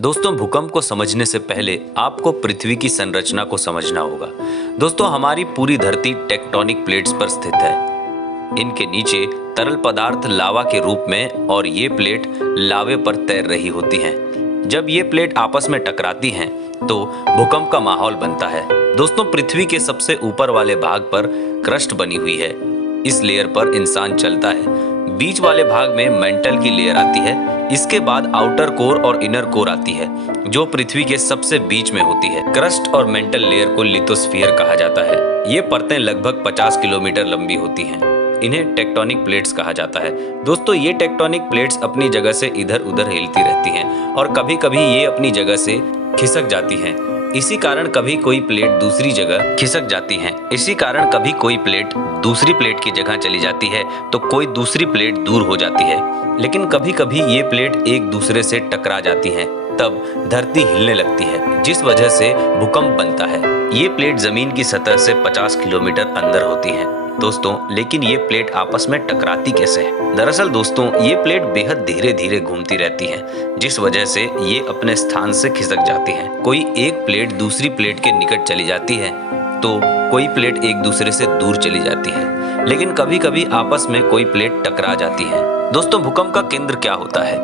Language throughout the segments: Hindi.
दोस्तों, भूकंप को समझने से पहले आपको पृथ्वी की संरचना को समझना होगा। दोस्तों, हमारी पूरी धरती टेक्टोनिक प्लेट्स पर स्थित है। इनके नीचे तरल पदार्थ लावा के रूप में और ये प्लेट लावे पर तैर रही होती हैं। जब ये प्लेट आपस में टकराती हैं तो भूकंप का माहौल बनता है। दोस्तों, पृथ्वी के सबसे ऊपर वाले भाग पर क्रस्ट बनी हुई है। इस लेयर पर इंसान चलता है। बीच वाले भाग में मेंटल की लेयर आती है। इसके बाद आउटर कोर और इनर कोर आती है, जो पृथ्वी के सबसे बीच में होती है। क्रस्ट और मेंटल लेयर को लिथोस्फीयर कहा जाता है। ये परतें लगभग 50 किलोमीटर लंबी होती हैं। इन्हें टेक्टोनिक प्लेट्स कहा जाता है। दोस्तों, ये टेक्टोनिक प्लेट्स अपनी जगह से इधर उधर हिलती रहती हैं और कभी कभी ये अपनी जगह से खिसक जाती हैं। इसी कारण कभी कोई प्लेट दूसरी जगह खिसक जाती है। इसी कारण कभी कोई प्लेट दूसरी प्लेट की जगह चली जाती है तो कोई दूसरी प्लेट दूर हो जाती है। लेकिन कभी कभी ये प्लेट एक दूसरे से टकरा जाती हैं, तब धरती हिलने लगती है, जिस वजह से भूकंप बनता है। ये प्लेट जमीन की सतह से 50 किलोमीटर अंदर होती हैं। दोस्तों, लेकिन ये प्लेट आपस में टकराती कैसे है? दरअसल दोस्तों, ये प्लेट बेहद धीरे धीरे घूमती रहती हैं, जिस वजह से ये अपने स्थान से खिसक जाती हैं। कोई एक प्लेट दूसरी प्लेट के निकट चली जाती है तो कोई प्लेट एक दूसरे से दूर चली जाती है। लेकिन कभी कभी आपस में कोई प्लेट टकरा जाती है। दोस्तों, भूकंप का केंद्र क्या होता है?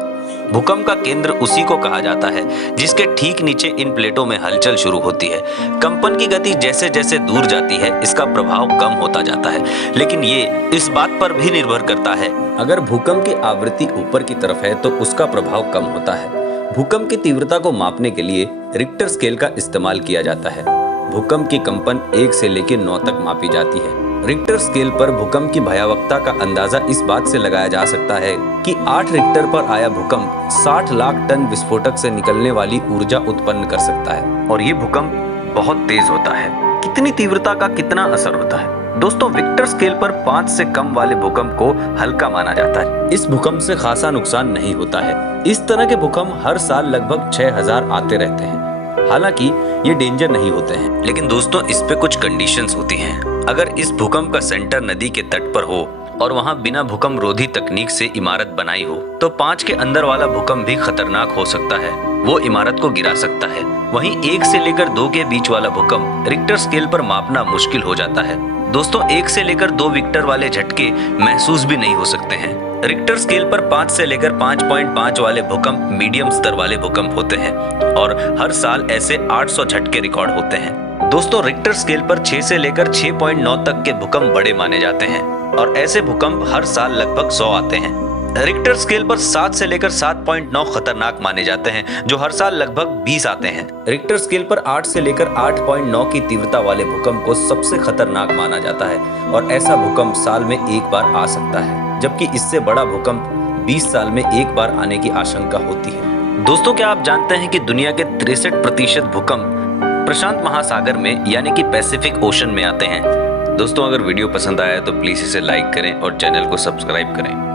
भूकंप का केंद्र उसी को कहा जाता है जिसके ठीक नीचे इन प्लेटों में हलचल शुरू होती है। कंपन की गति जैसे जैसे दूर जाती है, इसका प्रभाव कम होता जाता है। लेकिन ये इस बात पर भी निर्भर करता है, अगर भूकंप की आवृत्ति ऊपर की तरफ है तो उसका प्रभाव कम होता है। भूकंप की तीव्रता को मापने के लिए रिक्टर स्केल का इस्तेमाल किया जाता है। भूकंप की कंपन 1 से लेकर 9 तक मापी जाती है। रिक्टर स्केल पर भूकंप की भयावहता का अंदाजा इस बात से लगाया जा सकता है कि 8 रिक्टर पर आया भूकंप 60 लाख टन विस्फोटक से निकलने वाली ऊर्जा उत्पन्न कर सकता है और ये भूकंप बहुत तेज होता है। कितनी तीव्रता का कितना असर होता है? दोस्तों, रिक्टर स्केल पर 5 से कम वाले भूकंप को हल्का माना जाता है। इस भूकंप से खासा नुकसान नहीं होता है। इस तरह के भूकंप हर साल लगभग 6000 आते रहते हैं। हालांकि ये डेंजर नहीं होते हैं, लेकिन दोस्तों इस पे कुछ कंडीशंस होती हैं। अगर इस भूकंप का सेंटर नदी के तट पर हो और वहां बिना भूकंप रोधी तकनीक से इमारत बनाई हो तो 5 के अंदर वाला भूकंप भी खतरनाक हो सकता है। वो इमारत को गिरा सकता है। वहीं 1 से लेकर 2 के बीच वाला भूकंप रिक्टर स्केल पर मापना मुश्किल हो जाता है। दोस्तों, 1 से लेकर 2 विक्टर वाले झटके महसूस भी नहीं हो सकते हैं। रिक्टर स्केल पर 5 से लेकर 5.5 वाले भूकंप मीडियम स्तर वाले भूकंप होते हैं और हर साल ऐसे 800 झटके रिकॉर्ड होते हैं। दोस्तों, रिक्टर स्केल पर 6 से लेकर 6.9 तक के भूकंप बड़े माने जाते हैं और ऐसे भूकंप हर साल लगभग 100 आते हैं। रिक्टर स्केल पर 7 से लेकर 7.9 खतरनाक माने जाते हैं, जो हर साल लगभग 20 आते हैं। रिक्टर स्केल पर 8 से लेकर 8.9 की तीव्रता वाले भूकंप को सबसे खतरनाक माना जाता है और ऐसा भूकंप साल में एक बार आ सकता है, जबकि इससे बड़ा भूकंप 20 साल में एक बार आने की आशंका होती है। दोस्तों, क्या आप जानते हैं कि दुनिया के 63% भूकंप प्रशांत महासागर में यानी कि पैसिफिक ओशन में आते हैं? दोस्तों, अगर वीडियो पसंद आया तो प्लीज इसे लाइक करें और चैनल को सब्सक्राइब करें।